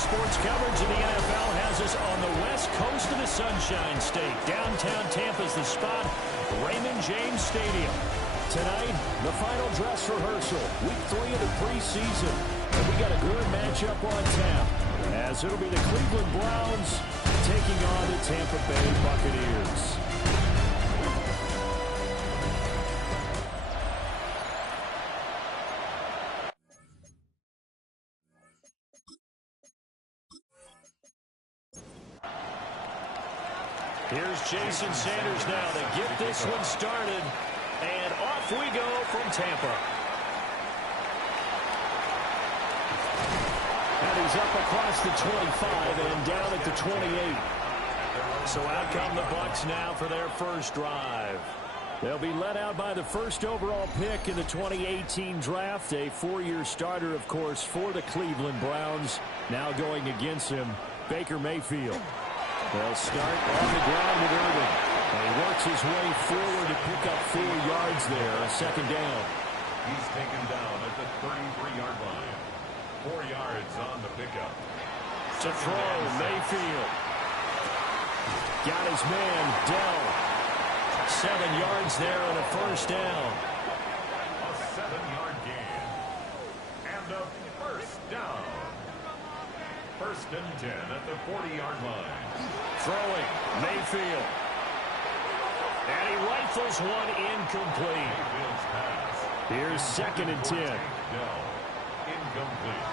sports coverage of the NFL has us on the west coast of the Sunshine State. Downtown Tampa's the spot, Raymond James Stadium. Tonight, the final dress rehearsal, week 3 of the preseason. And we got a good matchup on tap, as it'll be the Cleveland Browns taking on the Tampa Bay Buccaneers. Here's Jason Sanders now to get this one started. And off we go from Tampa. And he's up across the 25 and down at the 28. So out come the Bucs now for their first drive. They'll be led out by the first overall pick in the 2018 draft. A 4-year starter, of course, for the Cleveland Browns. Now going against him, Baker Mayfield. They'll start on the ground with Irvin. And he works his way forward to pick up 4 yards there, a second down. He's taken down at the 33-yard line. 4 yards on the pickup. To throw, Mayfield. Got his man, Dell. 7 yards there and a first down. A 7-yard gain. And a first down. First and 10 at the 40-yard line. Throwing, Mayfield. And he rifles one incomplete. Here's second and 10. Incomplete.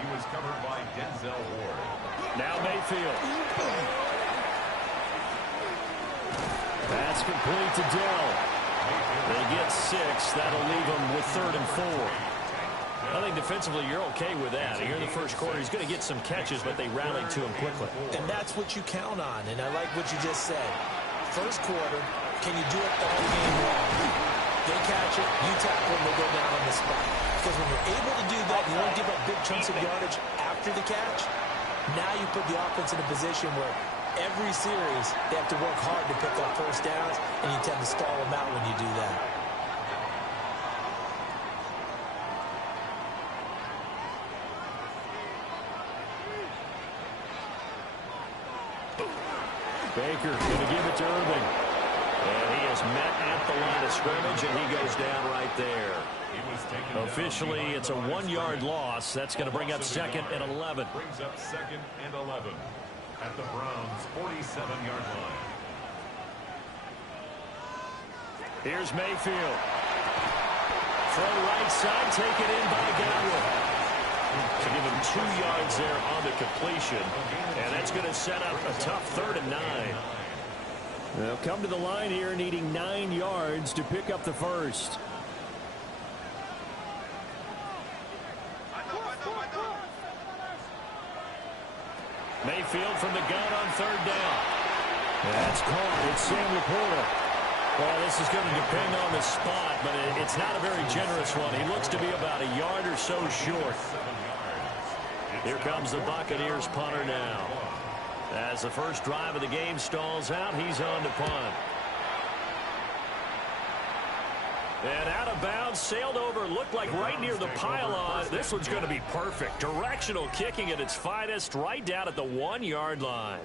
He was covered by Denzel Ward. Now Mayfield. Pass complete to Dell. They get 6. That'll leave them with 3rd and 4. I think defensively you're okay with that. Here in the first quarter, he's going to get some catches, but they rallied to him quickly. And that's what you count on, and I like what you just said. First quarter, can you do it all game long? They catch it, you tackle them, they go down on the spot. Because when you're able to do that, you don't give up big chunks of yardage after the catch. Now you put the offense in a position where every series they have to work hard to pick up first downs, and you tend to stall them out when you do that. Baker going to give it to Irving. And he is met at the line of scrimmage, and he goes down right there. Officially, it's a 1-yard loss. That's going to bring up 2nd and 11. Brings up 2nd and 11 at the Browns' 47-yard line. Here's Mayfield. Throw right side, taken in by Godwin. To give him 2 yards there on the completion. And that's going to set up a tough 3rd and 9. They'll come to the line here needing 9 yards to pick up the first. Mayfield from the gun on 3rd down. That's caught. It's Sam Laporta. Well, this is going to depend on the spot, but it's not a very generous one. He looks to be about a yard or so short. Here comes the Buccaneers punter now. As the first drive of the game stalls out, he's on to punt. And out of bounds, sailed over, looked like right near the pylon. This one's going to be perfect. Directional kicking at its finest, right down at the 1-yard line.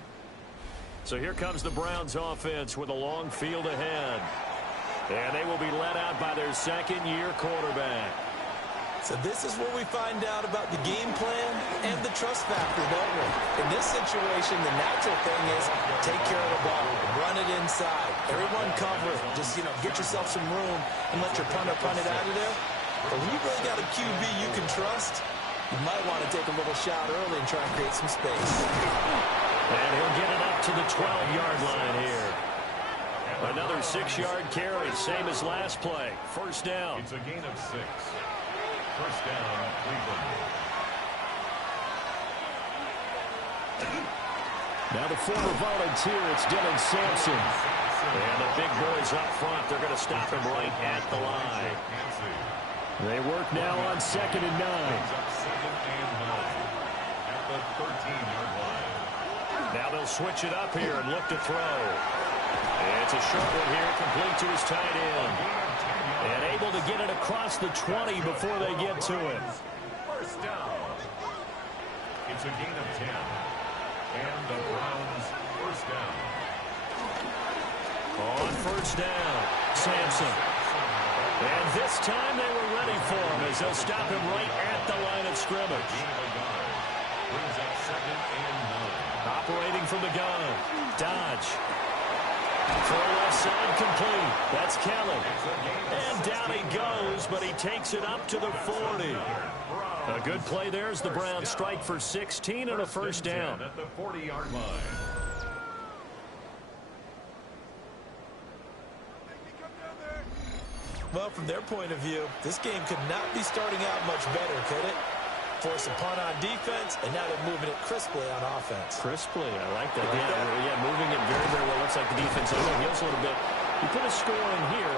So here comes the Browns offense with a long field ahead. And they will be led out by their 2nd-year quarterback. So this is where we find out about the game plan and the trust factor, don't we? In this situation, the natural thing is take care of the ball, run it inside. Everyone cover it. Just, get yourself some room and let your punter punt it out of there. But when you really got a QB you can trust, you might want to take a little shot early and try and create some space. And he'll get it up to the 12-yard line here. Another 6-yard carry, same as last play. First down. It's a gain of 6. First down, Cleveland. Now the former volunteer, it's Dylan Sampson. And the big boys up front, they're going to stop him right at the line. They work now on 2nd and 9. At the 13-yard line. Now they'll switch it up here and look to throw. It's a short one here, complete to his tight end. And able to get it across the 20 before they get to it. First down. It's a gain of 10. And the Browns first down. On first down, Sampson. And this time they were ready for him as they'll stop him right at the line of scrimmage. Brings up 2nd and 9. Operating from the gun. Dodge. Throw left side complete. That's Kelly. And down he goes, but he takes it up to the 40. A good play there as the Browns strike for 16 and a first down. At the 40-yard line. Well, from their point of view, this game could not be starting out much better, could it? Force a punt on defense, and now they're moving it crisply on offense. Crisply, I like that. Yeah, moving it very, very well. Looks like the defense is on heels a little bit. You put a score in here,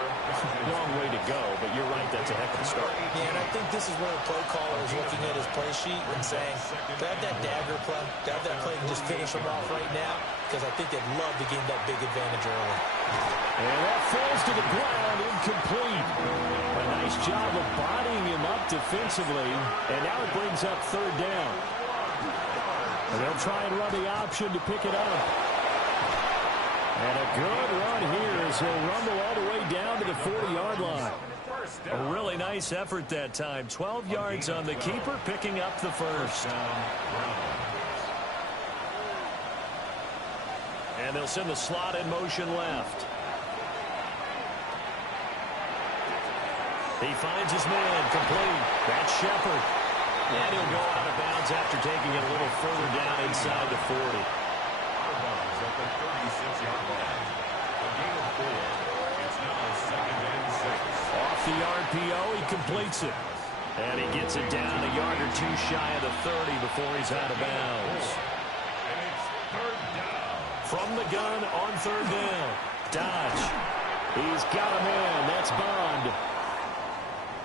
long way to go, but you're right, that's a heck of a start. Yeah, and I think this is where the play caller is looking at his play sheet and saying, to have that dagger play, to have that play and just finish them off right now, because I think they'd love to gain that big advantage early. And that falls to the ground, incomplete. A nice job of bodying him up defensively, and now it brings up third down. And they'll try and run the option to pick it up. And a good run here as he'll rumble all the way down to the 40-yard line. A really nice effort that time. 12 yards on the keeper, picking up the first. And they'll send the slot in motion left. He finds his man, complete. That's Shepard. And he'll go out of bounds after taking it a little further down inside the 40. At the 36-yard line. A gain of 4. It's now 2nd and 6. Off the RPO, he completes it. And he gets it down a yard or two shy of the 30 before he's out of bounds. And it's third down. From the gun on third down. Dodge. He's got him in. That's Bond.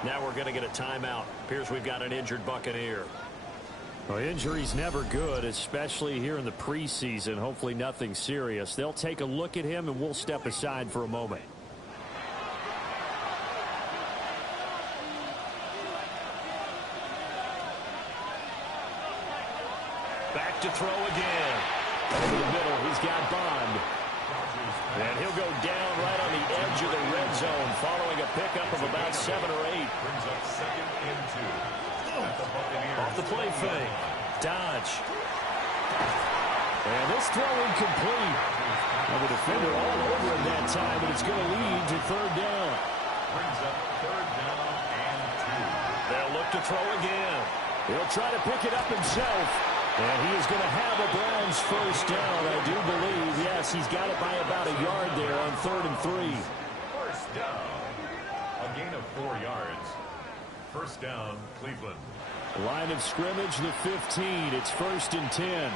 Now we're going to get a timeout. Appears we've got an injured Buccaneer. Well, injury's never good, especially here in the preseason. Hopefully nothing serious. They'll take a look at him, and we'll step aside for a moment. Back to throw again. Over the middle, he's got Bond. And he'll go down right on the edge of the red zone following a pickup of about 7 or 8. Brings up 2nd and 2. At the Buccaneers. Off the play fake. Dodge. And this throw incomplete. And the defender all over him that time, but it's going to lead to third down. Brings up third down and 2. They'll look to throw again. He'll try to pick it up himself. And he is going to have a Browns first down, I do believe. Yes, he's got it by about a yard there on 3rd and 3. First down. A gain of 4 yards. First down, Cleveland. Line of scrimmage, the 15. It's 1st and 10.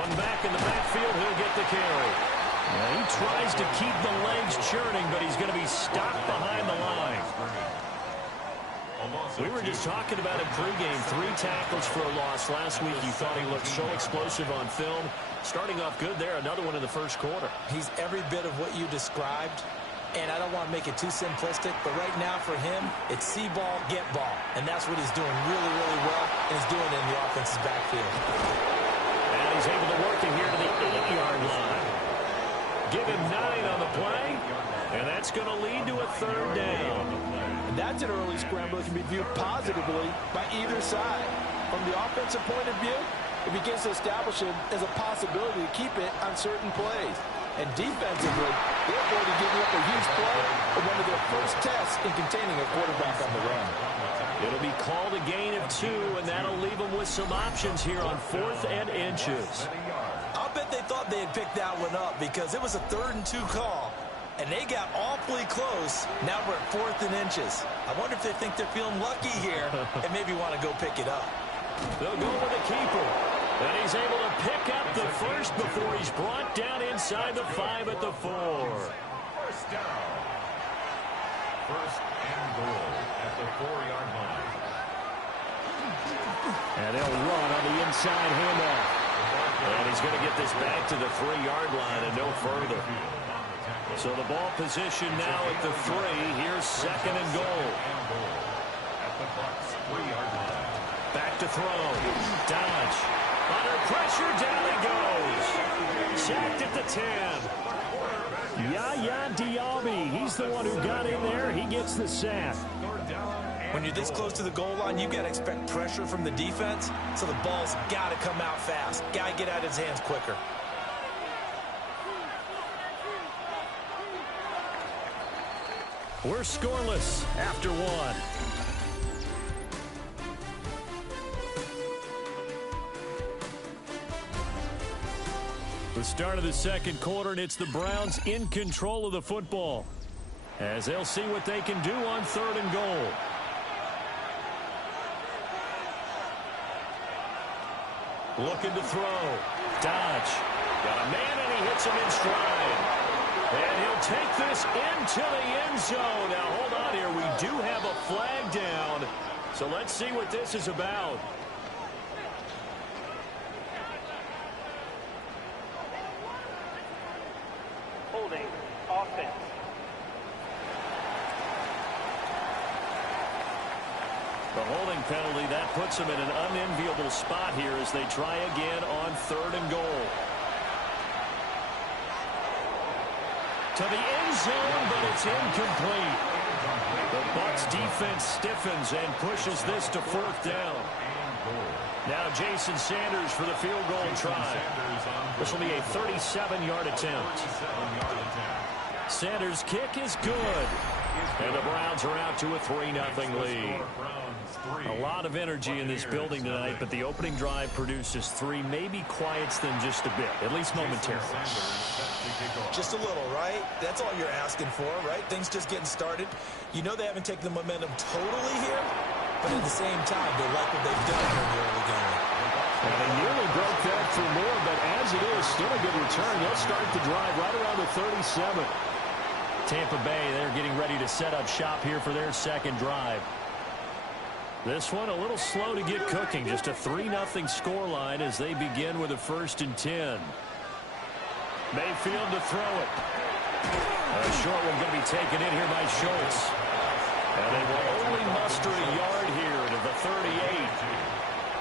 One back in the backfield, he'll get the carry. Now he tries to keep the legs churning, but he's going to be stopped behind the line. We were just talking about it pregame. 3 tackles for a loss last week. You thought he looked so explosive on film. Starting off good there. Another one in the first quarter. He's every bit of what you described. And I don't want to make it too simplistic, but right now for him, it's see ball, get ball. And that's what he's doing really, really well, and he's doing it in the offense's backfield. And he's able to work it here to the 8-yard line. Give him 9 on the play, and that's going to lead to a third down. And that's an early scramble that can be viewed positively by either side. From the offensive point of view, it begins to establish it as a possibility to keep it on certain plays. And defensively, they're going to give up a huge play in one of their first tests in containing a quarterback on the run. It'll be called a gain of 2, and that'll leave them with some options here on 4th and inches. I'll bet they thought they had picked that one up because it was a 3rd and 2 call. And they got awfully close. Now we're at 4th and inches. I wonder if they think they're feeling lucky here and maybe want to go pick it up. They'll go with a keeper. And he's able to pick up the first before he's brought down inside the 5 at the 4. First down. First and goal at the 4-yard line. And they'll run on the inside handoff. And he's going to get this back to the 3-yard line and no further. So the ball position now at the 3. Here's second and goal. At the Bucs 3-yard line. Back to throw. Dodge. Under pressure, down he goes. Sacked at the 10. Yaya Diaby. He's the one who got in there. He gets the sack. When you're this close to the goal line, you've got to expect pressure from the defense, so the ball's got to come out fast. Got to get out of his hands quicker. We're scoreless after 1. The start of the second quarter, and it's the Browns in control of the football, as they'll see what they can do on 3rd and goal. Looking to throw. Dodge. Got a man, and he hits him in stride. And he'll take this into the end zone. Now, hold on here. We do have a flag down. So let's see what this is about. Holding offense. The holding penalty, that puts them in an unenviable spot here as they try again on 3rd and goal. To the end zone, but it's incomplete. The Bucs defense stiffens and pushes this to 4th down. Now Jason Sanders for the field goal try. This will be a 37-yard attempt. Sanders' kick is good. And the Browns are out to a 3-0 lead. A lot of energy in this building tonight, but the opening drive produces 3, maybe quiets them just a bit, at least momentarily. Just a little, right? That's all you're asking for, right? Things just getting started. You know they haven't taken the momentum totally here, but at the same time, they like what they've done here in the early game. And they nearly broke that for more, but as it is, still a good return. They'll start the drive right around the 37. Tampa Bay, they're getting ready to set up shop here for their second drive. This one a little slow to get cooking. Just a 3-0 scoreline as they begin with a 1st and 10. Mayfield to throw it. A short one going to be taken in here by Schultz. And they will only muster a yard here to the 38.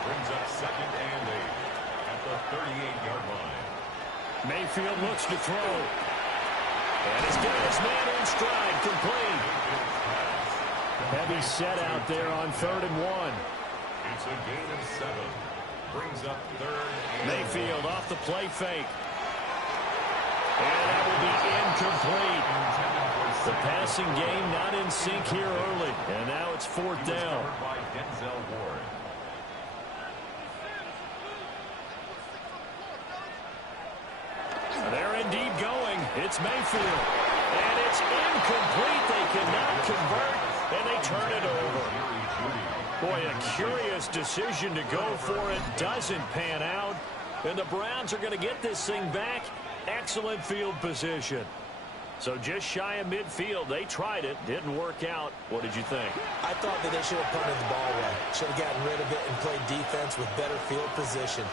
Brings up 2nd and 8 at the 38-yard line. Mayfield looks to throw. And he's got his man in stride, complete. Heavy set out there on 3rd and 1. It's a gain of 7. Brings up 3rd and Mayfield off the play fake. And that will be incomplete. The passing game not in sync here early. And now it's 4th down. by Denzel Ward. They're indeed going. It's Mayfield. And it's incomplete. They cannot convert, and they turn it over. Boy, a curious decision to go for it. Doesn't pan out. And the Browns are going to get this thing back. Excellent field position. So just shy of midfield. They tried it. Didn't work out. What did you think? I thought that they should have punted the ball away. Should have gotten rid of it and played defense with better field position.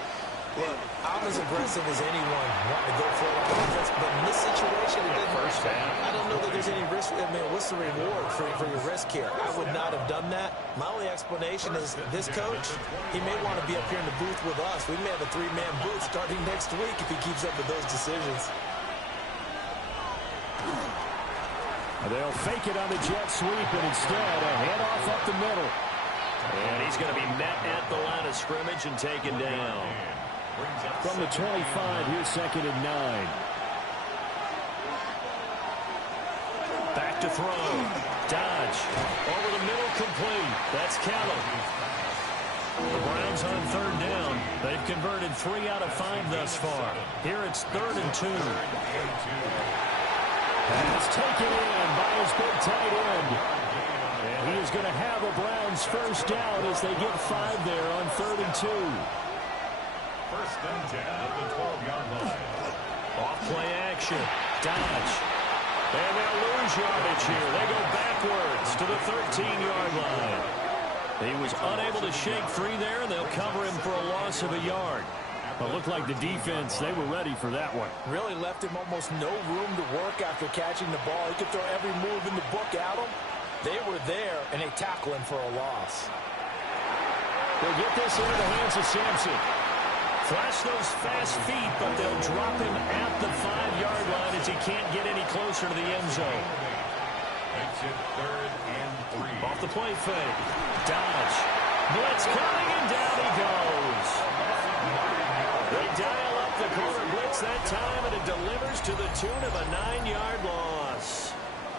Look, I'm as aggressive as anyone wanting to go for it on offense, but in this situation, it didn't work. I don't know that there's any risk. I mean, what's the reward for your risk here? I would not have done that. My only explanation is this coach, he may want to be up here in the booth with us. We may have a 3-man booth starting next week if he keeps up with those decisions. They'll fake it on the jet sweep, and instead a handoff up the middle. And he's going to be met at the line of scrimmage and taken down. From the 25, here's 2nd and 9. Back to throw. Dodge. Over the middle, complete. That's Kelly. The Browns on 3rd down. They've converted 3 out of 5 thus far. Here it's 3rd and 2. And it's taken in by his big tight end. And he is going to have a Browns first down as they get 5 there on 3rd and 2. 1st and 10 at the 12-yard line. Off play action. Dodge. And they'll lose yardage here. They go backwards to the 13-yard line. He was unable to shake free there, and they'll cover him for a loss of a yard. Well, it looked like the defense, they were ready for that one. Really left him almost no room to work after catching the ball. He could throw every move in the book at him. They were there, and they tackle him for a loss. They'll get this into the hands of Sampson. Flash those fast feet, but they'll drop him at the 5-yard line as he can't get any closer to the end zone. Makes it 3rd and 3. Off the play fake. Dodge. Blitz coming, and down he goes. They dial up the corner blitz that time, and it delivers to the tune of a 9-yard loss.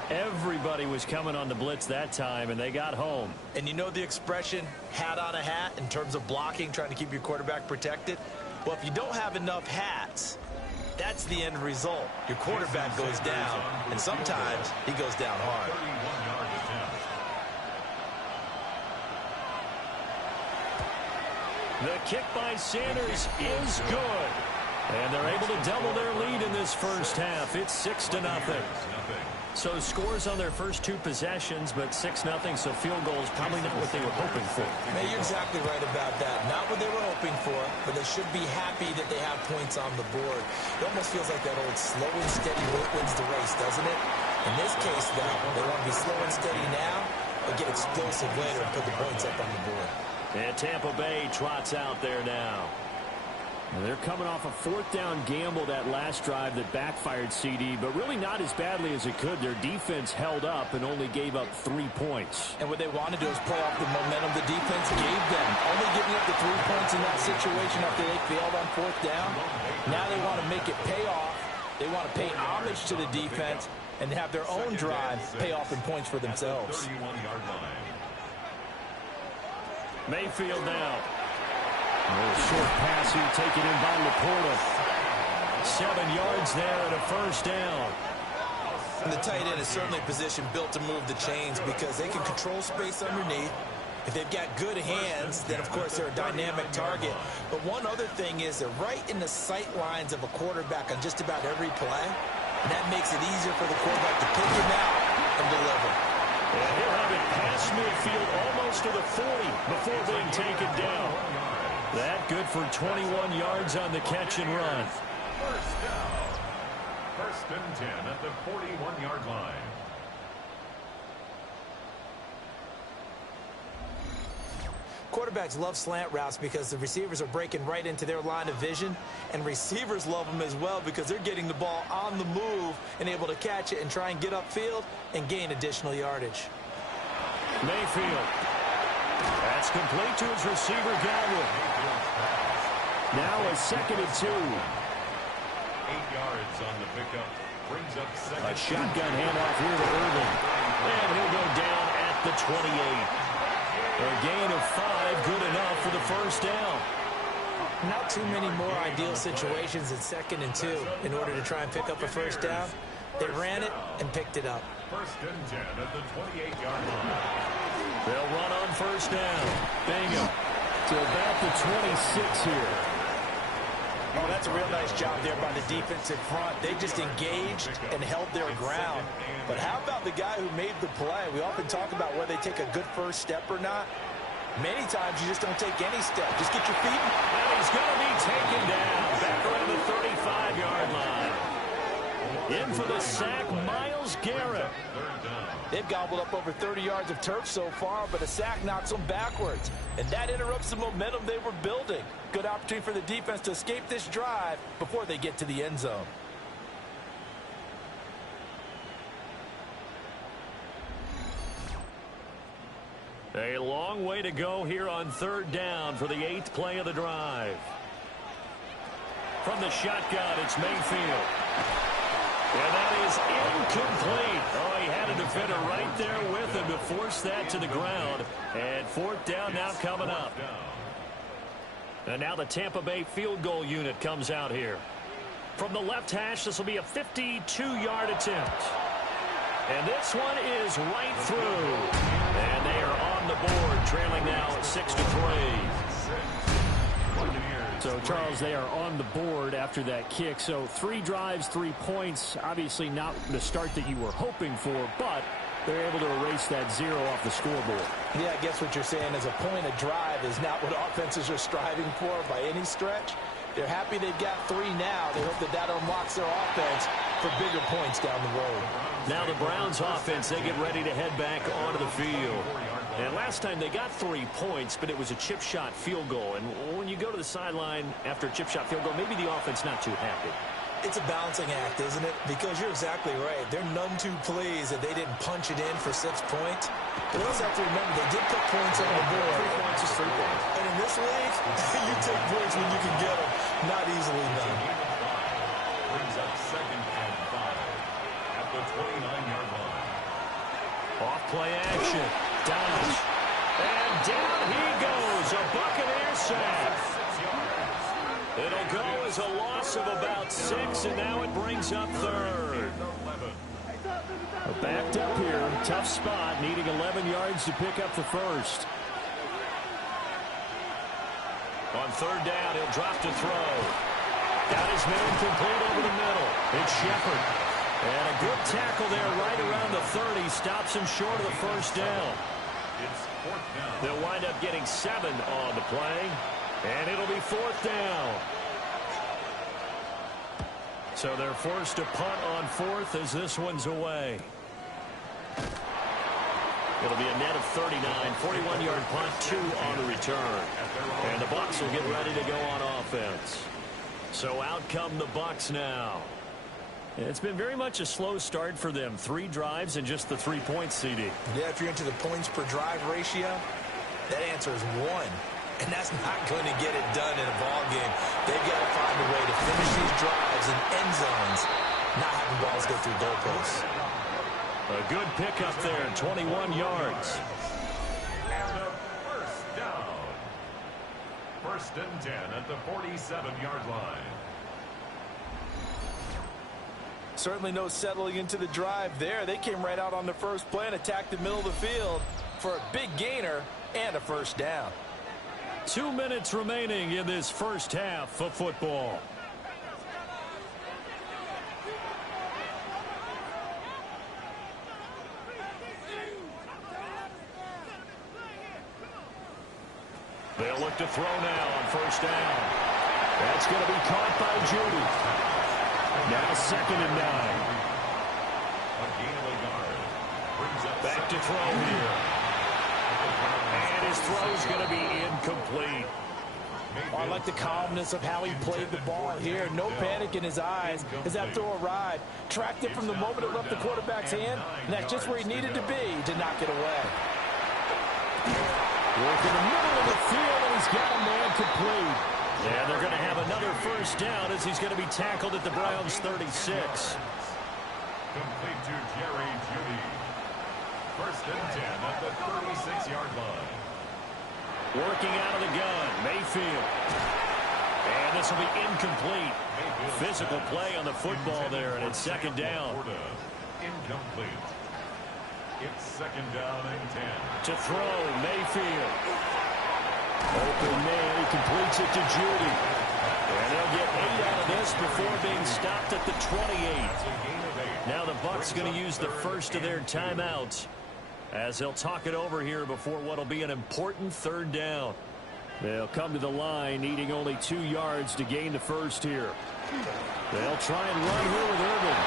Everybody was coming on the blitz that time, and they got home. And you know the expression, hat on a hat, in terms of blocking, trying to keep your quarterback protected? Well, if you don't have enough hats, that's the end result. Your quarterback goes down, and sometimes he goes down hard. 31-yard attempt. The kick by Sanders is good. And they're able to double their lead in this first half. It's 6-0. So scores on their first 2 possessions, but 6-0, so field goals probably not what they were hoping for. Hey, you're exactly right about that. Not what they were hoping for, but they should be happy that they have points on the board. It almost feels like that old slow and steady wins the race, doesn't it? In this case, though, they want to be slow and steady now, but get explosive later and put the points up on the board. And Tampa Bay trots out there now. And they're coming off a 4th down gamble that last drive that backfired CD, but really not as badly as it could. Their defense held up and only gave up 3 points. And what they want to do is play off the momentum the defense gave them. Only giving up the 3 points in that situation after they failed on 4th down. Now they want to make it pay off. They want to pay homage to the defense and have their own drive pay off in points for themselves. 31-yard line. Mayfield now. A little short pass here taken in by Laporta. 7 yards there and a first down. And the tight end is certainly a position built to move the chains because they can control space underneath. If they've got good hands, then of course they're a dynamic target. But one other thing is they're right in the sight lines of a quarterback on just about every play. And that makes it easier for the quarterback to pick him out and deliver. And he'll have it past midfield almost to the 40 before being taken down. That good for 21 yards on the catch and run. First down. 1st and 10 at the 41-yard line. Quarterbacks love slant routes because the receivers are breaking right into their line of vision, and receivers love them as well because they're getting the ball on the move and able to catch it and try and get upfield and gain additional yardage. Mayfield. That's complete to his receiver, Godwin. Now a 2nd and 2. 8 yards on the pickup. Brings up 2nd. A shotgun handoff here to Irvin. And he'll go down at the 28. A gain of 5, good enough for the first down. Not too many more ideal situations in 2nd and 2 in order to try and pick up a first down. They ran it and picked it up. 1st and 10 at the 28-yard line. They'll run on first down. Bingham to about the 26 here. Oh, that's a real nice job there by the defensive front. They just engaged and held their ground. But how about the guy who made the play? We often talk about whether they take a good first step or not. Many times you just don't take any step. Just get your feet. And he's going to be taken down back around the 35-yard line. In for the sack, Myles Garrett. They've gobbled up over 30 yards of turf so far, but a sack knocks them backwards. And that interrupts the momentum they were building. Good opportunity for the defense to escape this drive before they get to the end zone. A long way to go here on 3rd down for the 8th play of the drive. From the shotgun, it's Mayfield. And that is incomplete. Oh, he had a defender right there with him to force that to the ground. And 4th down now coming up. And now the Tampa Bay field goal unit comes out here. From the left hash, this will be a 52-yard attempt. And this one is right through. And they are on the board, trailing now at 6-3. So, Charles, they are on the board after that kick. So 3 drives, 3 points. Obviously not the start that you were hoping for, but they're able to erase that 0 off the scoreboard. Yeah, I guess what you're saying is a point of drive is not what offenses are striving for by any stretch. They're happy they've got 3 now. They hope that that unlocks their offense for bigger points down the road. Now the Browns offense, they get ready to head back onto the field. And last time they got 3 points, but it was a chip shot field goal. And when you go to the sideline after a chip shot field goal, maybe the offense not too happy. It's a balancing act, isn't it? Because you're exactly right. They're none too pleased that they didn't punch it in for 6 points. But you also have to remember they did put points on the board. 3 points is 3 points. And in this league, you take points when you can get them. Not easily done. Brings up 2nd and 5 at the 29-yard line. Off play action. Dodge. And down he goes. A Buccaneer sack. It'll go as a loss of about 6, and now it brings up 3rd. Backed up here. Tough spot. Needing 11 yards to pick up the first. On 3rd down, he'll drop to throw. Got his man complete over the middle. It's Shepard. And a good tackle there right around the 30. Stops him short of the first down. It's 4th down. They'll wind up getting 7 on the play. And it'll be 4th down. So they're forced to punt on 4th as this one's away. It'll be a net of 39, 41-yard punt, 2 on the return. And the Bucs will get ready to go on offense. So out come the Bucs now. It's been very much a slow start for them. 3 drives and just the 3 points, CD. Yeah, if you're into the points per drive ratio, that answer is 1. And that's not going to get it done in a ball game. They've got to find a way to finish these drives in end zones, not having balls go through goalposts. A good pickup there, 21 yards. And a 1st down. 1st and 10 at the 47-yard line. Certainly no settling into the drive there. They came right out on the first play and attacked the middle of the field for a big gainer and a 1st down. 2 minutes remaining in this first half of football. They'll look to throw now on 1st down. That's going to be caught by Judy. Now 2nd and 9. A gain of a yard. Brings up Back to throw here. And his throw's going to be incomplete. I like the calmness of how he played the ball here. No panic in his eyes as that throw arrived. Tracked it from the moment it left the quarterback's hand, and that's just where he needed to be to knock it away. Work in the middle of the field, and he's got a man complete. And they're going to have another 1st down as he's going to be tackled at the Browns' 36. complete to Jerry Judy. 1st and 10 at the 36-yard line. Working out of the gun, Mayfield. And this will be incomplete. Physical play on the football there, and it's 2nd down. Incomplete. It's 2nd down and 10. To throw, Mayfield. Open man, he completes it to Judy. And they'll get 8 out of this before being stopped at the 28. Now the Bucs going to use the first of their timeouts as they'll talk it over here before what will be an important 3rd down. They'll come to the line needing only 2 yards to gain the first here. They'll try and run here with Urban.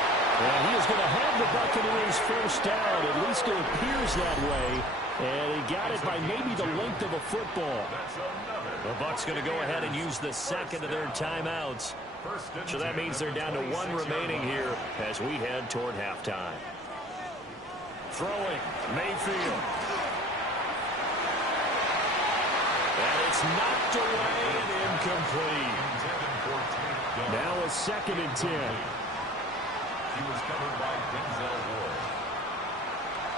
And he is going to have the Buccaneers 1st down. At least it appears that way. And he got it by maybe the length of a football. The Bucs going to go ahead and use the 2nd of their timeouts. So that means they're down to 1 remaining here as we head toward halftime. Throwing, Mayfield. And it's knocked away and incomplete. Now a 2nd and 10. He was covered by Denzel Ward.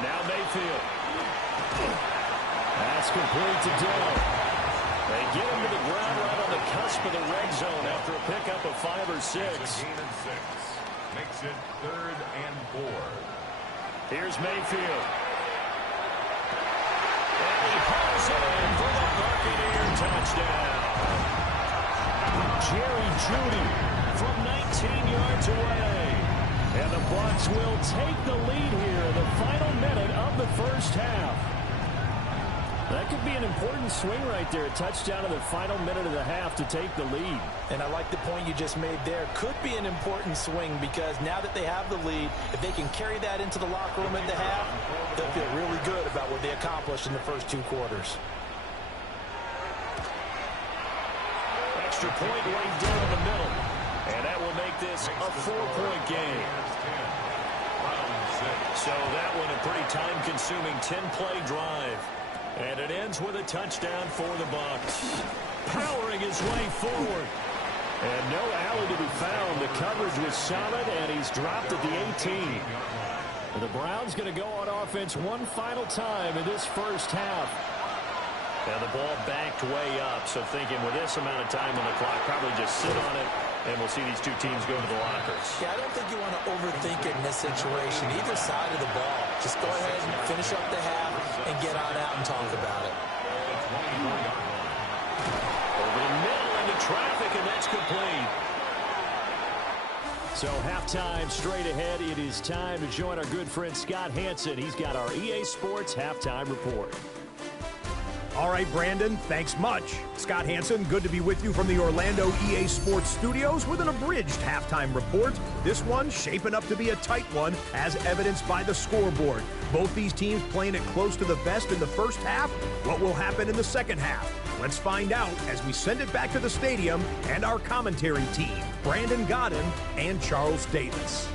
Now Mayfield. That's complete to Dillon. They get him to the ground right on the cusp of the red zone after a pickup of 5 or 6. Gain of 6. Makes it 3rd and 4. Here's Mayfield. And he pulls it in for the Buccaneer touchdown. Jerry Judy from 19 yards away. And the Bucs will take the lead here in the final minute of the first half. That could be an important swing right there. A touchdown in the final minute of the half to take the lead. And I like the point you just made there. Could be an important swing because now that they have the lead, if they can carry that into the locker room at the half, they'll feel really good about what they accomplished in the first 2 quarters. Extra point right down the middle. And that will make this a 4-point game. So that one a pretty time-consuming 10-play drive. And it ends with a touchdown for the Bucs. Powering his way forward. And no alley to be found. The coverage was solid, and he's dropped at the 18. And the Browns going to go on offense one final time in this first half. And the ball backed way up, so thinking with this amount of time on the clock, probably just sit on it, and we'll see these two teams go to the lockers. Yeah, I don't think you want to overthink it in this situation. Either side of the ball. Just go ahead and finish up the half and get on out and talk about it. Over the middle into traffic, and that's complete. So halftime straight ahead. It is time to join our good friend Scott Hanson. He's got our EA Sports halftime report. All right, Brandon, thanks much. Scott Hanson, good to be with you from the Orlando EA Sports Studios with an abridged halftime report. This one shaping up to be a tight one, as evidenced by the scoreboard. Both these teams playing it close to the vest in the first half. What will happen in the second half? Let's find out as we send it back to the stadium and our commentary team, Brandon Godden and Charles Davis.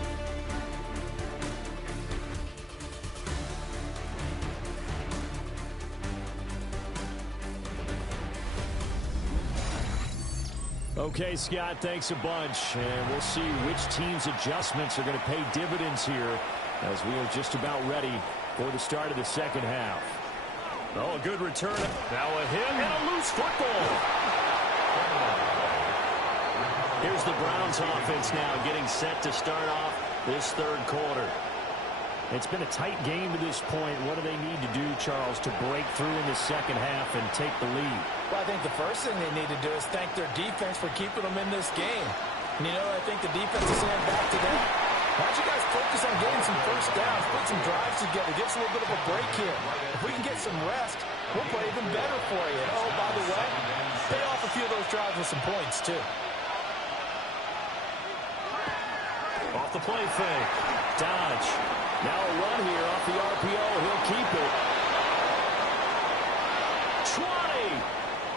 Okay, Scott, thanks a bunch. And we'll see which team's adjustments are going to pay dividends here as we are just about ready for the start of the second half. Oh, a good return. Now a hit and a loose football. Here's the Browns offense now getting set to start off this third quarter. It's been a tight game to this point. What do they need to do, Charles, to break through in the second half and take the lead? Well, I think the first thing they need to do is thank their defense for keeping them in this game. And, I think the defense is saying back to them, why don't you guys focus on getting some first downs, put some drives together, give us a little bit of a break here. If we can get some rest, we'll play even better for you. And, oh, by the way, pay off a few of those drives with some points, too. Off the play fake. Dodge. Now a run here off the RPO. He'll keep it. 20.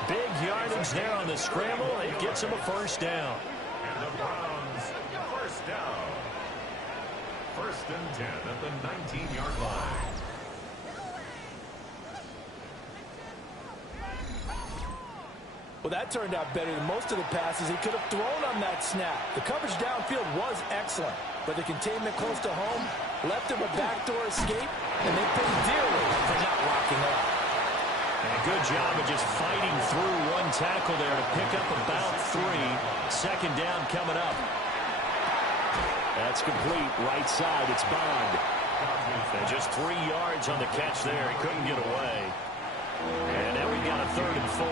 Big yardage there on the scramble. It gets him a first down. And the Browns, first down. 1st and 10 at the 19-yard line. Well, that turned out better than most of the passes he could have thrown on that snap. The coverage downfield was excellent, but the containment close to home left him a backdoor escape, and they paid dearly for not locking up. And a good job of just fighting through one tackle there to pick up about 3. Second down coming up. That's complete. Right side, it's Bond. And just 3 yards on the catch there. He couldn't get away. And now we've got a 3rd and 4.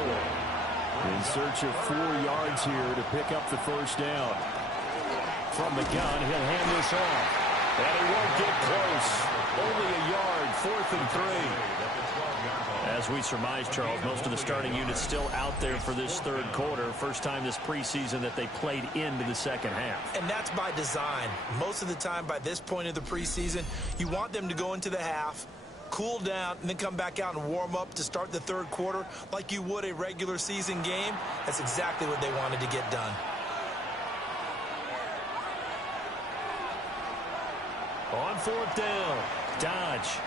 In search of 4 yards here to pick up the first down. From the gun, he'll hand this off. And he won't get close. Only a yard, 4th and 3. As we surmise, Charles, most of the starting units still out there for this third quarter. First time this preseason that they played into the second half. And that's by design. Most of the time by this point of the preseason, you want them to go into the half, cool down, and then come back out and warm up to start the third quarter like you would a regular season game. That's exactly what they wanted to get done. On 4th down, Dodge.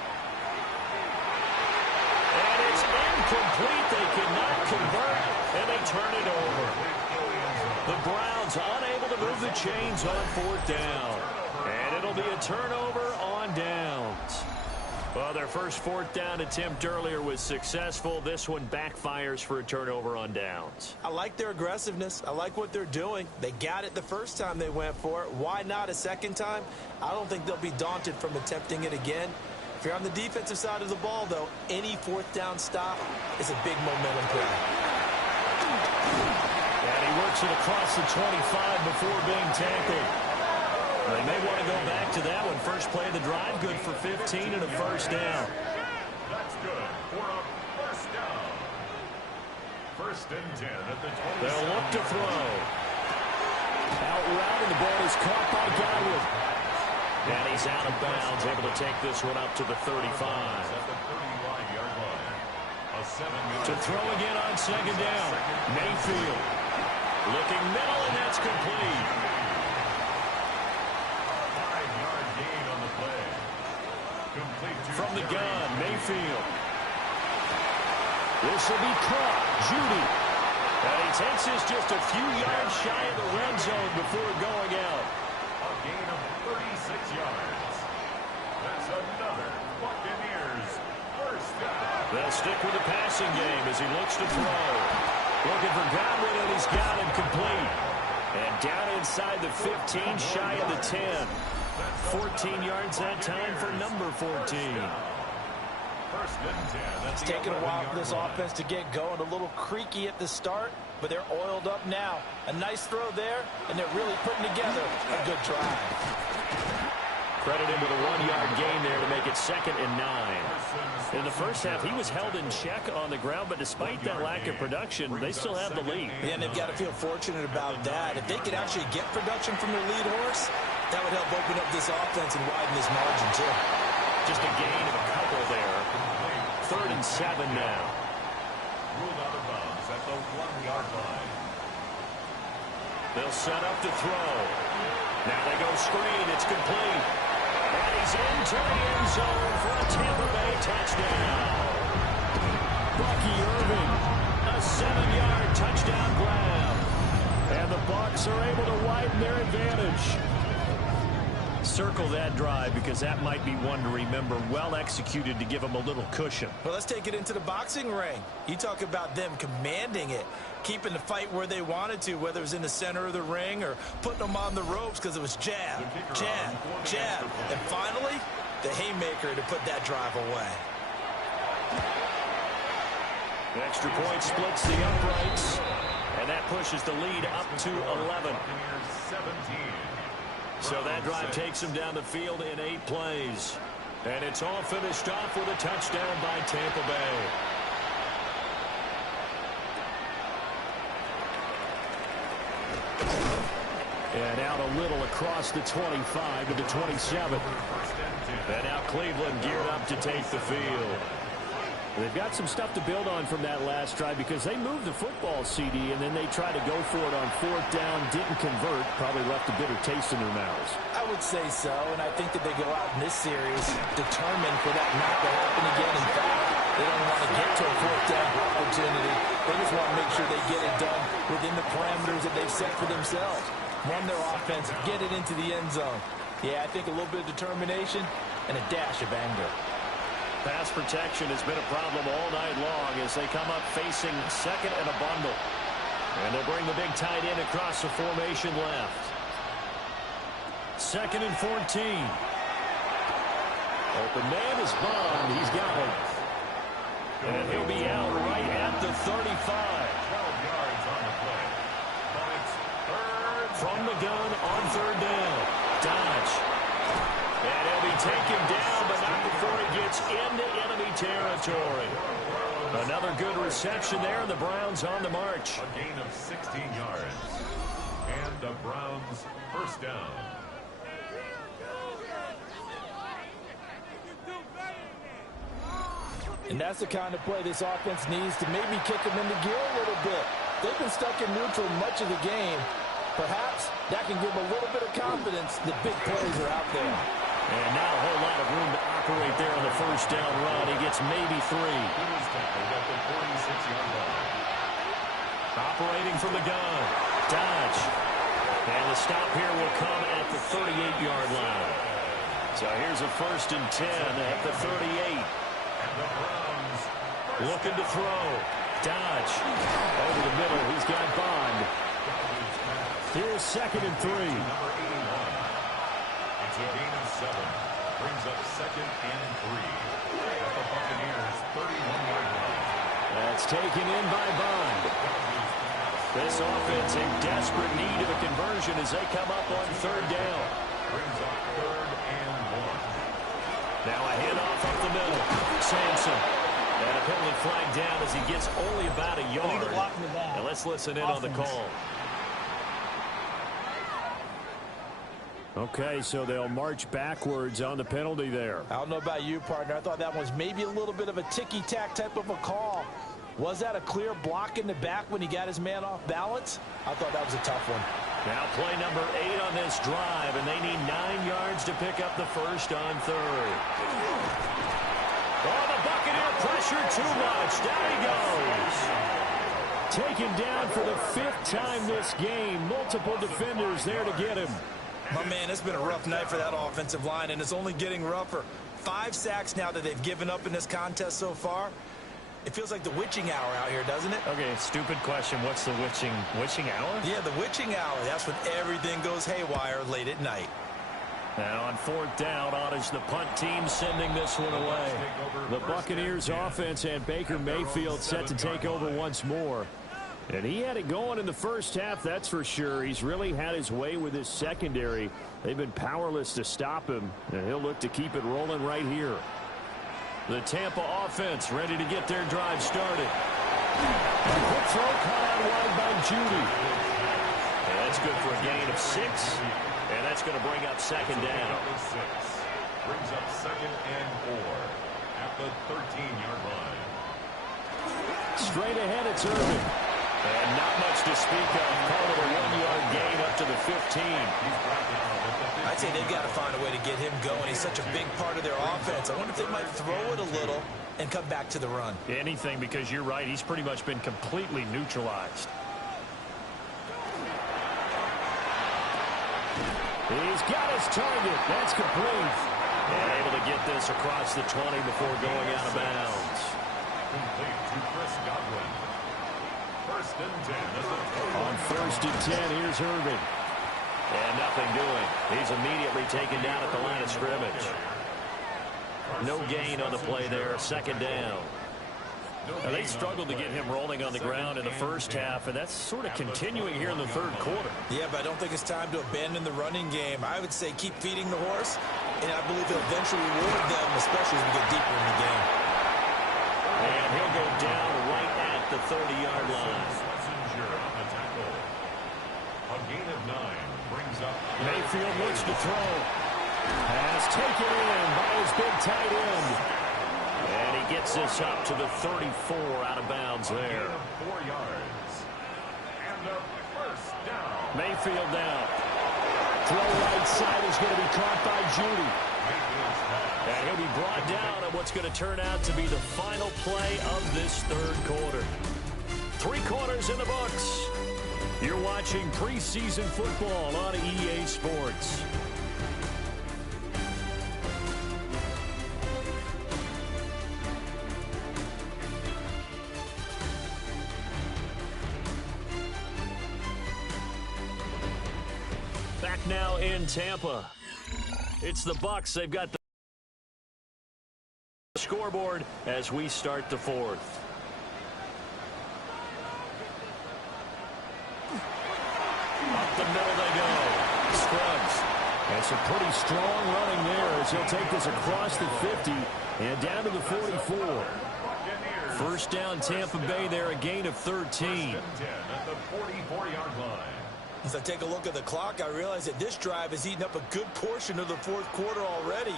And it's incomplete. They cannot convert, and they turn it over. The Browns unable to move the chains on 4th down. And it'll be a turnover on downs. Well, their first 4th down attempt earlier was successful. This one backfires for a turnover on downs. I like their aggressiveness. I like what they're doing. They got it the first time they went for it. Why not a second time? I don't think they'll be daunted from attempting it again. If you're on the defensive side of the ball, though, any 4th down stop is a big momentum play. And he works it across the 25 before being tackled. They may want to go back to that one. First play of the drive, good for 15 and a first down. That's good for a first down. First and 10 at the 27. They'll look to throw. Out route, and the ball is caught by Godwin. And he's out of bounds, able to take this one up to the 35. At the 35-yard line. A 7-yard To throw again on second down. Mayfield looking middle, and that's complete. 5-yard gain on the play. Complete to From the Jerry. gun, Mayfield. This will be caught. Judy. And he takes this just a few yards shy of the red zone before going out. A gain of 36 yards. That's another Buccaneers first down. They'll stick with the passing game as he looks to throw. Looking for Godwin, and he's got him complete. And down inside the 15, shy of the 10. 14 yards that time for number 14. First and 10. It's taken a while for this offense to get going. A little creaky at the start, but they're oiled up now. A nice throw there, and they're really putting together a good drive. Credit him with a 1-yard gain there to make it 2nd and 9. In the first half, he was held in check on the ground, but despite that lack of production, they still have the lead. Yeah, and they've got to feel fortunate about that. If they could actually get production from their lead horse, that would help open up this offense and widen this margin, too. Just a gain of a couple there. 3rd and 7 now. Ruled out of bounds at the 1-yard line. They'll set up to throw. Now they go screen. It's complete. And he's into the end zone for a Tampa Bay touchdown. Bucky Irving, a 7-yard touchdown grab. And the Bucs are able to widen their advantage. Circle that drive because that might be one to remember. Well executed to give them a little cushion. Well, let's take it into the boxing ring. You talk about them commanding it, keeping the fight where they wanted to, whether it was in the center of the ring or putting them on the ropes because it was jab, jab, jab. And finally, the haymaker to put that drive away. The extra point splits the uprights, and that pushes the lead up to 11. 17. So that drive takes him down the field in 8 plays. And it's all finished off with a touchdown by Tampa Bay. And out a little across the 25 to the 27. And now Cleveland geared up to take the field. They've got some stuff to build on from that last drive because they moved the football, CD, and then they tried to go for it on 4th down, didn't convert, probably left a bitter taste in their mouths. I would say so, and I think that they go out in this series determined for that not to happen again. In fact, they don't want to get to a 4th down opportunity. They just want to make sure they get it done within the parameters that they've set for themselves. Run their offense, get it into the end zone. Yeah, I think a little bit of determination and a dash of anger. Pass protection has been a problem all night long as they come up facing 2nd and a bundle. And they'll bring the big tight end across the formation left. 2nd and 14. Open man is Bond. He's got it. And he'll be out right at the 35. 12 yards on the play. But it's third. From the gun on 3rd down. Dodge. And he'll be taken down, but not before he gets into enemy territory. Another good reception there, and the Browns on the march. A gain of 16 yards. And the Browns first down. And that's the kind of play this offense needs to maybe kick them into gear a little bit. They've been stuck in neutral much of the game. Perhaps that can give them a little bit of confidence that big plays are out there. And now a whole lot of room to operate there on the 1st down run. He gets maybe 3. He was tackled at the 46-yard line. Operating from the gun. Dodge. And the stop here will come at the 38-yard line. So here's a 1st and 10 at the 38. And the Browns looking to throw. Dodge. Over the middle. He's got Bond. Here's 2nd and 3. number 81. It's a gain of 7. Brings up 2nd and 3. At the Buccaneers 31-yard line. That's taken in by Bond. This offense in desperate need of a conversion as they come up on 3rd down. Brings up 3rd and 1. Now a handoff up the middle. Sampson And a penalty flag down as he gets only about a yard. And let's listen in on the call. Okay, so they'll march backwards on the penalty there. I don't know about you, partner. I thought that was maybe a little bit of a ticky-tack type of a call. Was that a clear block in the back when he got his man off balance? I thought that was a tough one. Now play number 8 on this drive, and they need 9 yards to pick up the first on third. Oh, the Buccaneer pressure too much. Down he goes. Taken down for the 5th time this game. Multiple defenders there to get him. My man, it's been a rough night for that offensive line, and it's only getting rougher. 5 sacks now that they've given up in this contest so far. It feels like the witching hour out here, doesn't it? Okay, stupid question. What's the witching hour? Yeah, the witching hour. That's when everything goes haywire late at night. And on 4th down, Ottish, the punt team sending this one away. The Buccaneers offense and Baker Mayfield set to take over once more. And he had it going in the first half, that's for sure. He's really had his way with his secondary. They've been powerless to stop him, and he'll look to keep it rolling right here. The Tampa offense ready to get their drive started. Quick throw caught out wide by Judy. And that's good for a gain of 6. And that's going to bring up 2nd down. Brings up 2nd and 4 at the 13-yard line. Straight ahead, it's Irvin. And not much to speak of. Call it a 1-yard gain up to the 15. I'd say they've got to find a way to get him going. He's such a big part of their offense. I wonder if they might throw it a little and come back to the run. Anything, because you're right. He's pretty much been completely neutralized. He's got his target. That's complete. And able to get this across the 20 before going out of bounds. Complete to Chris Godwin. 1st and 10 at the 20. On 1st and 10, here's Irvin. And nothing doing. He's immediately taken down at the line of scrimmage. No gain on the play there. 2nd down. Now, they struggled to get him rolling on the ground in the first half, and that's sort of continuing here in the 3rd quarter. Yeah, but I don't think it's time to abandon the running game. I would say keep feeding the horse, and I believe he'll eventually reward them, especially as we get deeper in the game. And he'll go down right at the 30-yard line. A gain of 9 brings up Mayfield looks to throw. Pass taken in by his big tight end. And he gets this up to the 34 out of bounds there. 4 yards. And a 1st down. Mayfield down. Throw right side is going to be caught by Judy. And he'll be brought down on what's going to turn out to be the final play of this 3rd quarter. 3 quarters in the books. You're watching preseason football on EA Sports. Back now in Tampa. It's the Bucs. They've got the scoreboard as we start the 4th. Up the middle they go. Scruggs. And some pretty strong running there as he'll take this across the 50 and down to the 44. 1st down Tampa Bay there, a gain of 13. 1st and 10 at the 44-yard line. As I take a look at the clock, I realize that this drive has eaten up a good portion of the 4th quarter already.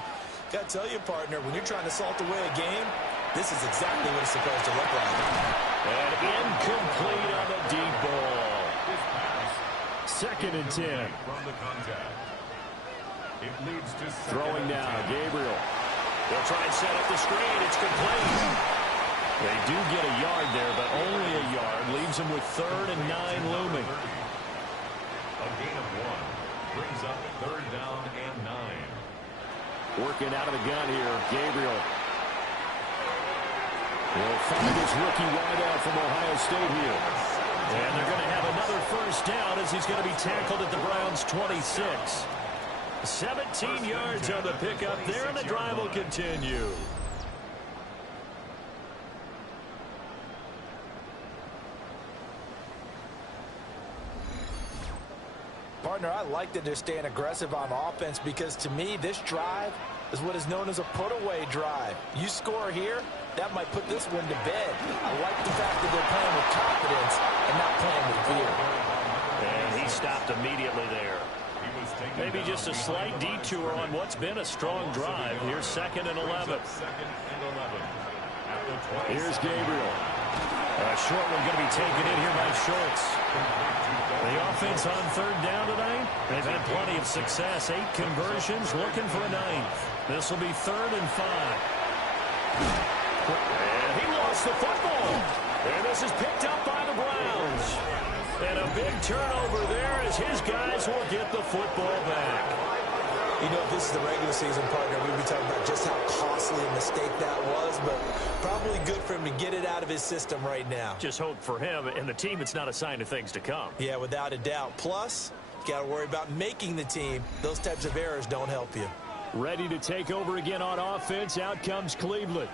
Got to tell you, partner, when you're trying to salt away a game, this is exactly what it's supposed to look like. And incomplete on the deep ball. 2nd and 10. From the contact. It leads to throwing now, Gabriel. They'll try and set up the screen. It's complete. They do get a yard there, but only a yard. Leaves them with 3rd and 9 looming. A gain of 1 brings up 3rd down and 9. Working out of the gun here, Gabriel. Will find his rookie wideout from Ohio State here. And they're going to have another 1st down as he's going to be tackled at the Browns' 26. 17 yards on the pickup there, and the drive will continue. Partner, I like that they're staying aggressive on offense because, to me, this drive, is what is known as a put-away drive. You score here, that might put this one to bed. I like the fact that they're playing with confidence and not playing with fear. And he stopped immediately there. Maybe just a slight detour on what's been a strong drive. Here's 2nd and 11. Here's Gabriel. A short one going to be taken in here by Schultz. The offense on 3rd down tonight. They've had plenty of success. 8 conversions, looking for a 9th. This will be 3rd and 5. And he lost the football. And this is picked up by the Browns. And a big turnover there as his guys will get the football back. You know, if this is the regular season, partner, we'd be talking about just how costly a mistake that was, but probably good for him to get it out of his system right now. Just hope for him and the team it's not a sign of things to come. Yeah, without a doubt. Plus, you got to worry about making the team. Those types of errors don't help you. Ready to take over again on offense. Out comes Cleveland.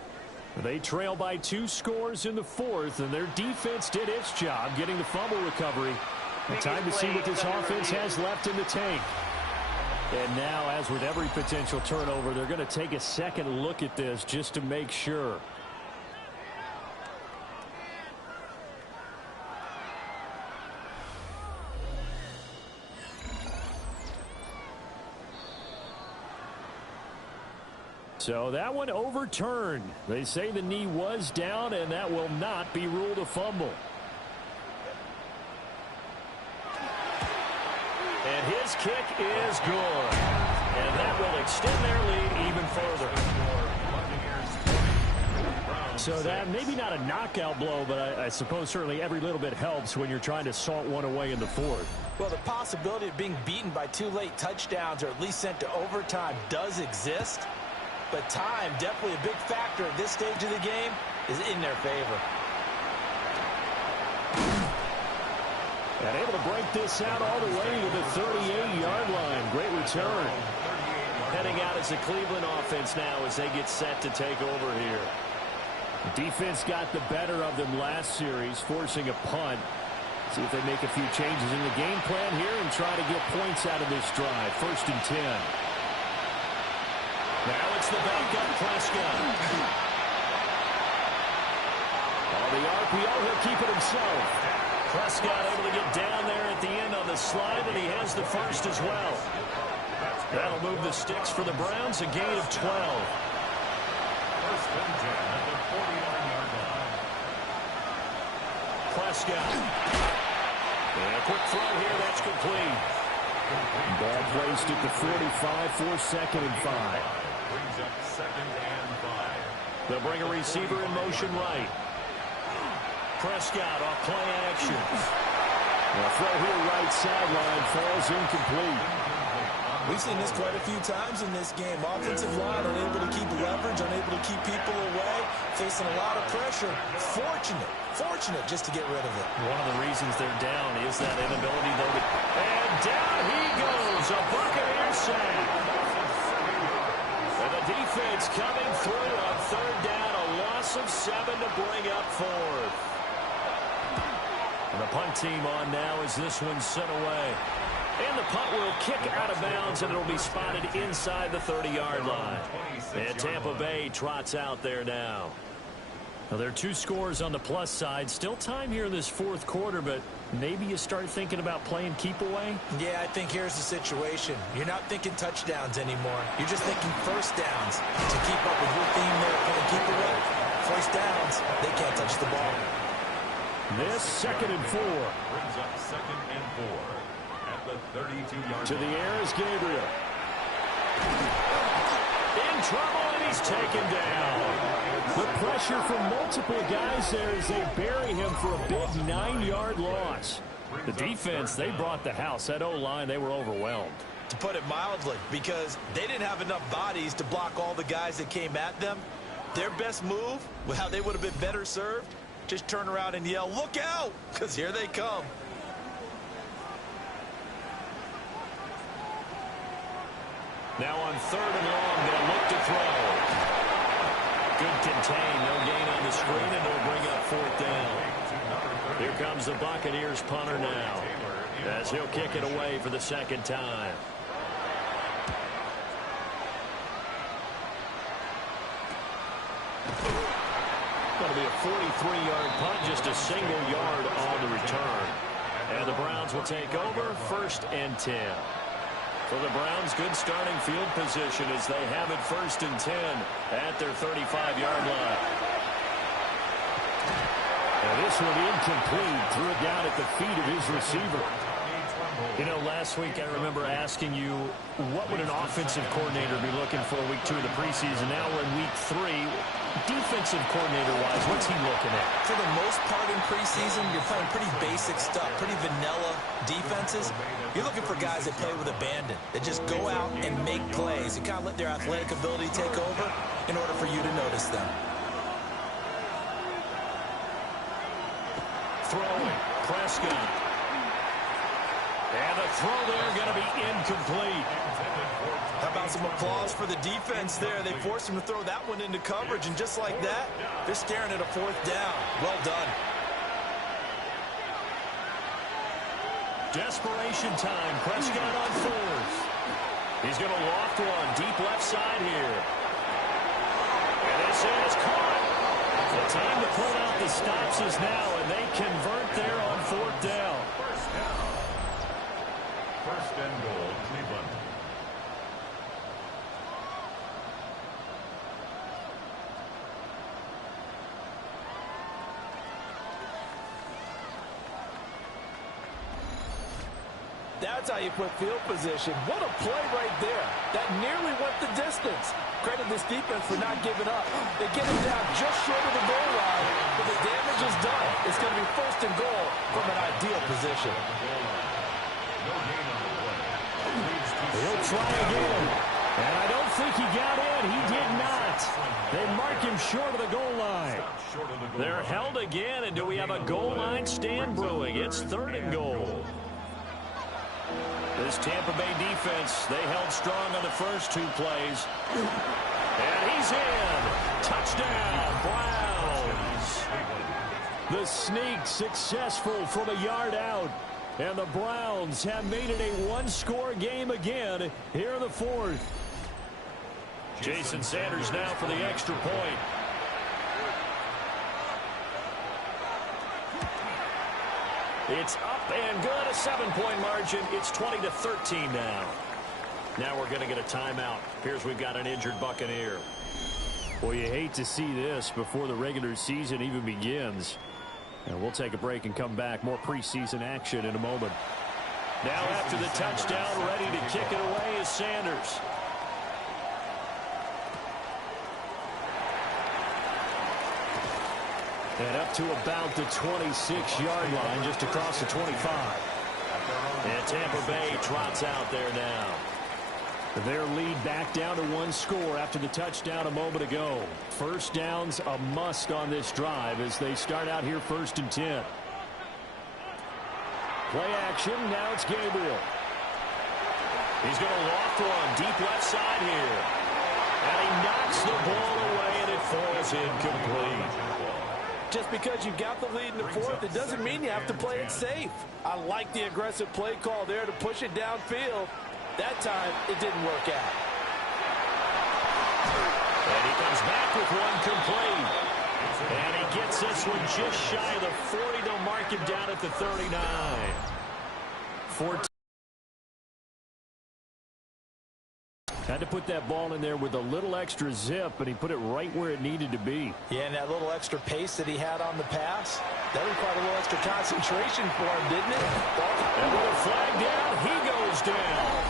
They trail by 2 scores in the 4th, and their defense did its job getting the fumble recovery. Time to see what this offense has left in the tank. And now, as with every potential turnover, they're going to take a second look at this just to make sure. So that one overturned. They say the knee was down, and that will not be ruled a fumble. And his kick is good. And that will extend their lead even further. So that maybe not a knockout blow, but I suppose certainly every little bit helps when you're trying to salt one away in the 4th. Well, the possibility of being beaten by 2 late touchdowns or at least sent to overtime does exist. But time, definitely a big factor at this stage of the game, is in their favor. And able to break this out all the way to the 38-yard line. Great return. Heading out as the Cleveland offense now as they get set to take over here. Defense got the better of them last series, forcing a punt. See if they make a few changes in the game plan here and try to get points out of this drive. 1st and 10. Now it's the backup, Prescott. On the RPO, he'll keep it himself. Prescott able to get down there at the end on the slide, and he has the 1st as well. That'll move the sticks for the Browns, a gain of 12. 1st and 10 at the 40-yard line. Prescott. And a quick throw here, that's complete. Ball placed at the 45 for 2nd and 5. Brings up 2nd and 5. They'll bring a receiver in motion right. Prescott off play action. The throw here right sideline falls incomplete. We've seen this quite a few times in this game. Offensive line unable to keep leverage, unable to keep people away, facing a lot of pressure. Fortunate just to get rid of it. One of the reasons they're down is that inability, though. And down he goes, a Buccaneer sack. And the defense coming through on 3rd down, a loss of 7 to bring up 4th. And the punt team on now as this one's sent away. And the punt will kick out of bounds, and it'll be spotted inside the 30-yard line. And Tampa Bay trots out there now. Now, there are 2 scores on the plus side. Still time here in this 4th quarter, but maybe you start thinking about playing keep away? Yeah, I think here's the situation. You're not thinking touchdowns anymore. You're just thinking 1st downs. To keep up with your theme there, playing keep away. 1st downs, they can't touch the ball. This 2nd and 4. Brings up 2nd and 4 at the 32-yard line. To the air is Gabriel. In trouble, and he's taken down. The pressure from multiple guys there as they bury him for a big 9-yard loss. The defense, they brought the house. That O-line, they were overwhelmed. To put it mildly, because they didn't have enough bodies to block all the guys that came at them. Their best move, with how they would have been better served, just turn around and yell, "Look out!" because here they come. Now on 3rd and long, they'll look to throw. Good contain, no gain on the screen, and it'll bring up 4th down. Here comes the Buccaneers punter now, as he'll kick it away for the 2nd time. Going to be a 43-yard punt, just a single yard on the return. And the Browns will take over, 1st and 10. For the Browns, good starting field position as they have it 1st and 10 at their 35-yard line. And this one incomplete. Threw it down at the feet of his receiver. You know, last week I remember asking you, what would an offensive coordinator be looking for week 2 of the preseason? Now we're in week 3. Defensive coordinator-wise, what's he looking at? For the most part in preseason, you're playing pretty basic stuff, pretty vanilla defenses. You're looking for guys that play with abandon, that just go out and make plays and kind of let their athletic ability take over in order for you to notice them. Throwing, Prescott. And the throw there going to be incomplete. How about some applause for the defense there? They forced him to throw that one into coverage, and just like that, they're staring at a 4th down. Well done. Desperation time. Prescott on 4th. He's going to loft one deep left side here. And this is caught. The time to pull out the stops is now, and they convert there on 4th down. 1st and goal, Cleveland. That's how you put field position. What a play right there. That nearly went the distance. Credit this defense for not giving up. They get him down just short of the goal line, but the damage is done. It's going to be 1st and goal from an ideal position. He'll try again. And I don't think he got in. He did not. They mark him short of the goal line. They're held again, and do we have a goal line stand brewing? It's 3rd and goal. This Tampa Bay defense, they held strong on the first 2 plays. And he's in. Touchdown, Browns. The sneak successful from a yard out. And the Browns have made it a 1-score game again here in the 4th. Jason Sanders now for the extra point. It's up and good, a 7-point margin. It's 20-13 now. Now we're going to get a timeout. Here's we've got an injured Buccaneer. Well, you hate to see this before the regular season even begins. And we'll take a break and come back. More preseason action in a moment. Now after the touchdown, ready to kick it away is Sanders. And up to about the 26-yard line, just across the 25. And Tampa Bay trots out there now. Their lead back down to 1 score after the touchdown a moment ago. 1st down's a must on this drive as they start out here 1st and 10. Play action. Now it's Gabriel. He's going to loft one deep left side here. And he knocks the ball away, and it falls incomplete. Just because you got the lead in the 4th, it doesn't mean you have to play it safe. I like the aggressive play call there to push it downfield. That time, it didn't work out. And he comes back with one complete. And he gets this one just shy of the 40. They'll mark him down at the 39. 14. Had to put that ball in there with a little extra zip, and he put it right where it needed to be. Yeah, and that little extra pace that he had on the pass, that required a little extra concentration for him, didn't it? And with a flag down, he goes down.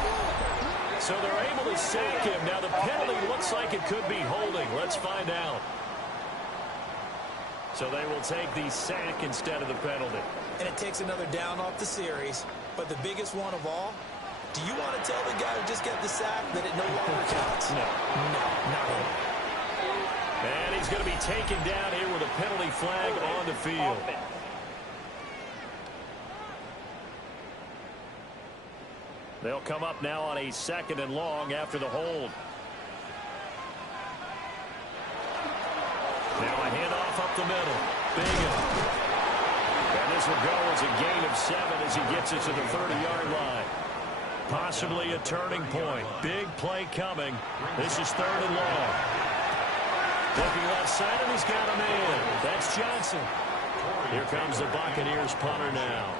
So they're able to sack him. Now the penalty looks like it could be holding. Let's find out. So they will take the sack instead of the penalty. And it takes another down off the series. But the biggest one of all, do you want to tell the guy who just got the sack that it no longer counts? No. No, not him. And he's going to be taken down here with a penalty flag on the field. They'll come up now on a 2nd and long after the hold. Now a handoff up the middle. Bingham. And this will go as a gain of 7 as he gets it to the 30-yard line. Possibly a turning point. Big play coming. This is 3rd and long. Looking left side, and he's got him in. That's Johnson. Here comes the Buccaneers punter now,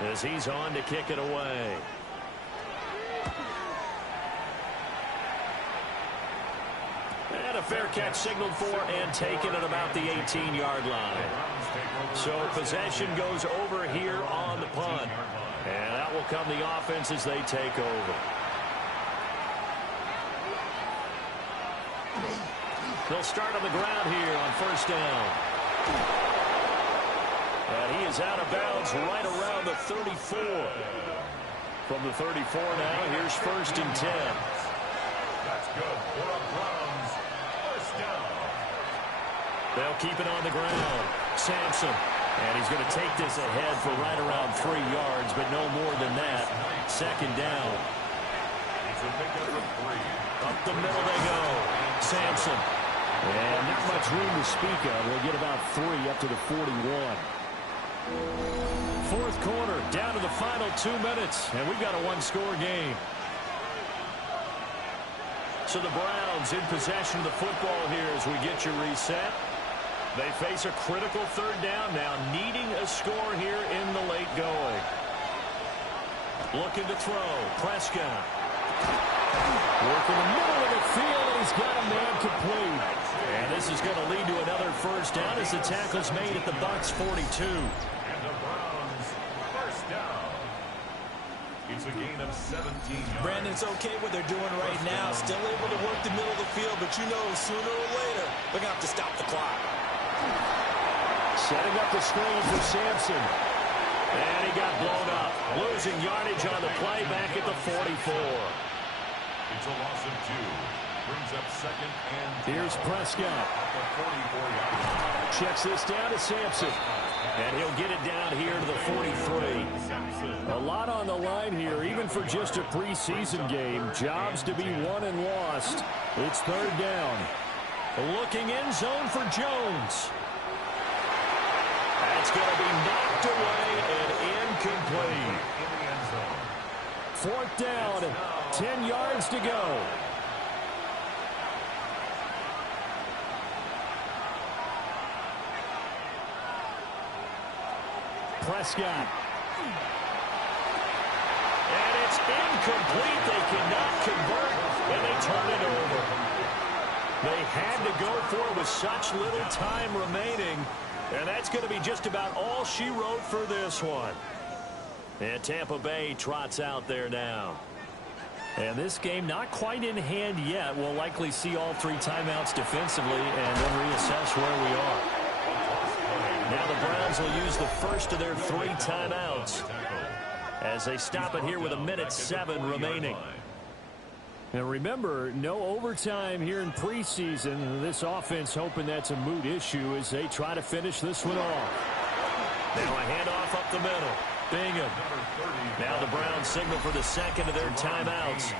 as he's on to kick it away. And a fair catch signaled for and taken at about the 18-yard line. So possession goes over here on the punt. And out will come the offense as they take over. They'll start on the ground here on first down. And he is out of bounds right around the 34. From the 34 now, here's first and 10. That's good for a Browns first down. They'll keep it on the ground. Sampson. And he's going to take this ahead for right around 3 yards, but no more than that. Second down. It's a pickup of 3. Up the middle they go. Sampson. And not much room to speak of. They'll get about 3 up to the 41. Fourth quarter, down to the final 2 minutes, and we've got a one-score game. So the Browns in possession of the football here as we get you reset. They face a critical third down now, needing a score here in the late going. Looking to throw. Prescott. Working the middle of the field, and he's got a man complete. And this is going to lead to another first down as the tackle's made at the Bucs 42. And the Browns first down. It's a gain of 17 yards. Brandon, it's okay what they're doing right now. Still able to work the middle of the field, but you know sooner or later they're going to have to stop the clock. Setting up the screen for Sampson. And he got blown up. Losing yardage on the play back at the 44. It's a loss of 2. Brings up second and 10. Here's Prescott. At the 44-yard line. Checks this down to Sampson. And he'll get it down here to the 43. A lot on the line here, even for just a preseason game. Jobs to be won and lost. It's third down. Looking in zone for Jones. That's going to be knocked away and incomplete. In the end zone. Fourth down, 10 yards to go. Prescott. And it's incomplete. They cannot convert, and they turn it over. They had to go for it with such little time remaining, and that's going to be just about all she wrote for this one. And Tampa Bay trots out there now. And this game not quite in hand yet. We'll likely see all 3 timeouts defensively and then reassess where we are. Now the Browns will use the first of their 3 timeouts as they stop it here with 1:07 remaining. Now remember, no overtime here in preseason. This offense hoping that's a moot issue as they try to finish this one off. Now a handoff up the middle. Bingham. Now the Browns signal for the second of their timeouts.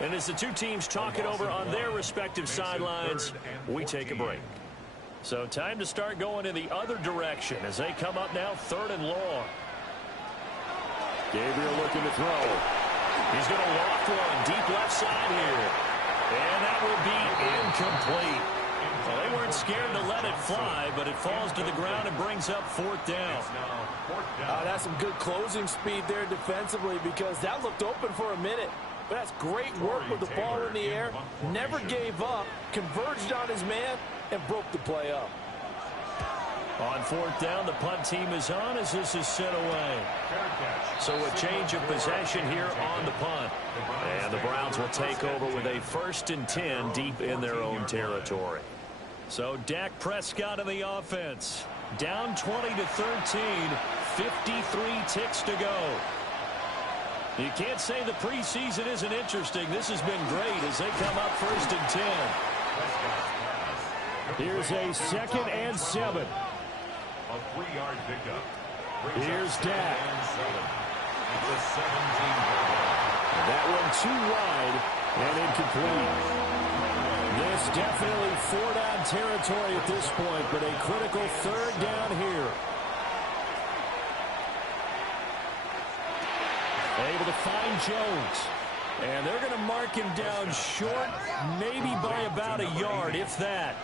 And as the 2 teams talk it over on their respective sidelines, we take a break. So time to start going in the other direction as they come up now 3rd and long. Gabriel looking to throw. He's going to loft one deep left side here. And that will be incomplete. Well, they weren't scared to let it fly, but it falls to the ground and brings up 4th down. That's some good closing speed there defensively because that looked open for a minute. But that's great work with the ball in the air. Never gave up, converged on his man, and broke the play up. On 4th down, the punt team is on as this is sent away. So a change of possession here on the punt. And the Browns will take over with a 1st and 10 deep in their own territory. So Dak Prescott in the offense. Down 20-13, 53 ticks to go. You can't say the preseason isn't interesting. This has been great as they come up 1st and 10. Here's a 2nd and 7. A 3-yard pickup. Here's Dak. It's a 17-yard line. That one too wide and incomplete. This definitely 4-down territory at this point, but a critical 3rd down here. Able to find Jones. And they're going to mark him down short, maybe by about a yard, if that.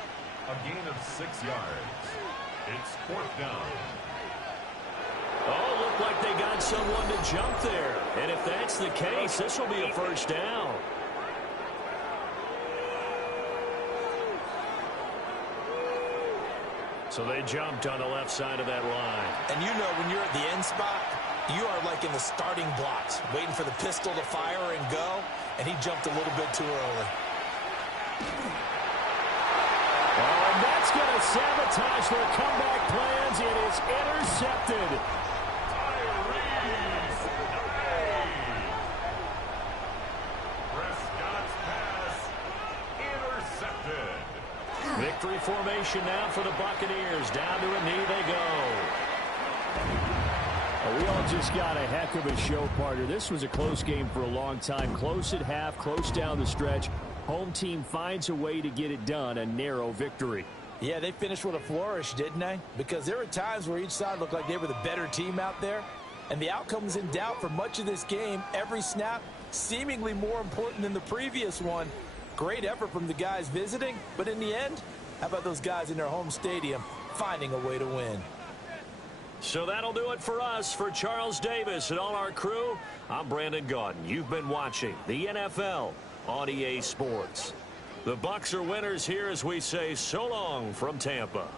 A gain of 6 yards. It's 4th down. Oh, looked like they got someone to jump there. And if that's the case, this will be a first down. So they jumped on the left side of that line. And you know when you're at the end spot, you are like in the starting blocks, waiting for the pistol to fire and go, and he jumped a little bit too early. Oh, and that's going to sabotage their comeback plans. It is intercepted. Prescott's pass intercepted. Victory formation now for the Buccaneers. Down to a knee they go. We all just got a heck of a show, partner. This was a close game for a long time. Close at half, close down the stretch. Home team finds a way to get it done, a narrow victory. Yeah, they finished with a flourish, didn't they? Because there were times where each side looked like they were the better team out there. And the outcome was in doubt for much of this game. Every snap seemingly more important than the previous one. Great effort from the guys visiting. But in the end, how about those guys in their home stadium finding a way to win? So that'll do it for us. For Charles Davis and all our crew, I'm Brandon Gaudin. You've been watching the NFL on EA Sports. The Bucs are winners here as we say so long from Tampa.